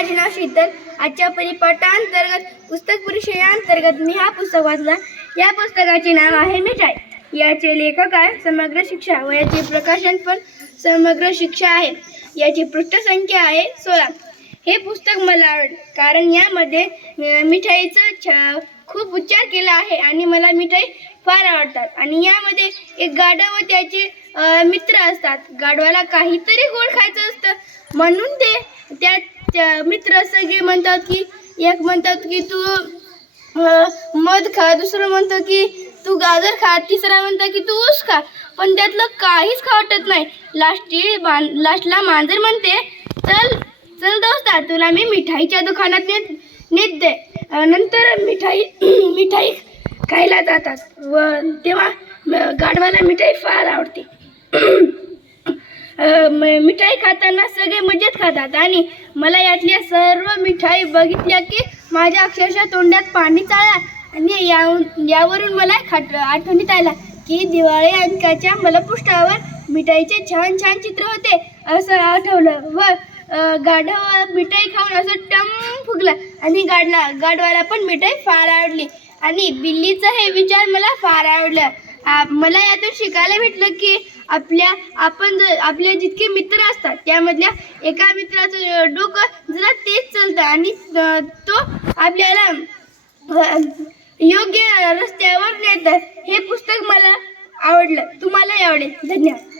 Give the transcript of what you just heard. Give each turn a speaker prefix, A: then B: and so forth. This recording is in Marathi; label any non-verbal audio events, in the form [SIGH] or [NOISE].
A: माझे नाव शीतल. आजच्या परिपाठांतर्गत पुस्तक परिषदेअंतर्गत मी हा पुस्तक वाचला. या पुस्तकाचे नाव आहे मिठाई. याचे लेखक आहे समग्र शिक्षा व याचे प्रकाशन पण समग्र शिक्षा आहे. याची पृष्ठसंख्या आहे सोळा. हे पुस्तक मला आवडले कारण यामध्ये मिठाईचं मिठाईचा खूप उच्चार केला आहे आणि मला मिठाई फार आवडतात. आणि यामध्ये एक गाढव व त्याचे मित्र असतात. गाढवाला काहीतरी गोड खायचं असतं. म्हणून ते त्या त्या मित्र सगळे म्हणतात की एक म्हणतात की तू मध खा. दुसरं म्हणतं की तू गाजर खा. तिसरा म्हणतं की तू ऊस खा. पण त्यातलं काहीच खा वाटत नाही. लास्टची लास्टला मांजर म्हणते चल चल दोस्ता तुला मी मिठाईच्या दुकानात नेत नेत दे. नंतर मिठाई [CLEARS THROAT] मिठाई खायला जातात. व तेव्हा गाढवाला मिठाई फार आवडते. मिठाई खाताना सगळे मजेत खातात. आणि मला यातल्या सर्व मिठाई बघितल्या की माझ्या अक्षरशः तोंडात पाणी चालला आणि या यावरून मला खाट आठवणीत आला की दिवाळी अंकाच्या मला पृष्ठावर मिठाईचे छान छान चित्र होते असं आठवलं. व गाढवा गाढव मिठाई खाऊन असं टम फुगला आणि गाडला गाढवाला पण मिठाई फार आवडली. आणि बिल्लीचं हे विचार मला फार आवडलं. मला यातून शिकायला भेटलं की आपल्या आपण आपले जितके मित्र असतात त्यामधल्या एका मित्राचं डोकं जरा तेच चालतं आणि तो आपल्याला योग्य रस्त्यावर नेतं. हे पुस्तक मला आवडलं. तुम्हालाही आवडेल. धन्यवाद.